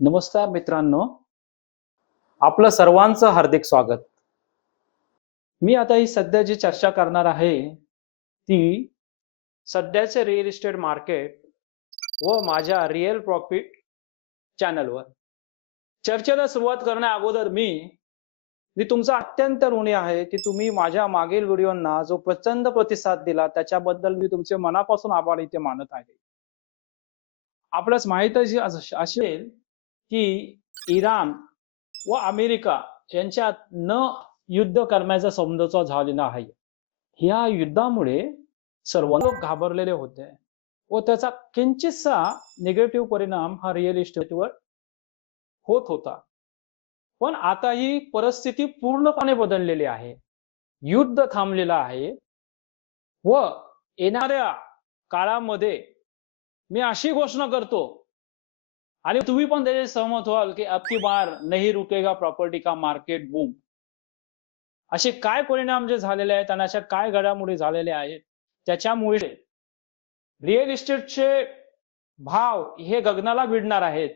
नमस्कार मित्रांनो, आपलं सर्वांचं हार्दिक स्वागत. मी आता ही सध्या जी चर्चा करणार आहे, ती सध्याचे रिअल इस्टेट मार्केट व माझ्या रिअल प्रॉफिट चॅनलवर. चर्चेला सुरुवात करण्या अगोदर मी तुमचा अत्यंत ऋणी आहे की तुम्ही माझ्या मागील व्हिडिओंना जो प्रचंड प्रतिसाद दिला त्याच्याबद्दल मी तुमचे मनापासून आभार इथे मानत आहे. आपल्यास माहीतच असेल की इराण व अमेरिका यांच्यात युद्ध करण्याचा समझोता झालेला आहे. ह्या युद्धामुळे सर्व लोक घाबरलेले होते व त्याचा किंचितसा निगेटिव्ह परिणाम हा रिअल इस्टेटवर होत होता. पण आता ही परिस्थिती पूर्णपणे बदललेली आहे. युद्ध थांबलेलं आहे व येणाऱ्या काळामध्ये मी अशी घोषणा करतो आणि तुम्ही पण त्याचे सहमत व्हाल की अब की बार नहीं रुकेगा प्रॉपर्टी का मार्केट बूम. असे काय परिणाम जे झालेले आहेत आणि अशा काय घडामोडी झालेल्या आहेत त्याच्यामुळे रिअल इस्टेटचे भाव हे गगनाला भिडणार आहेत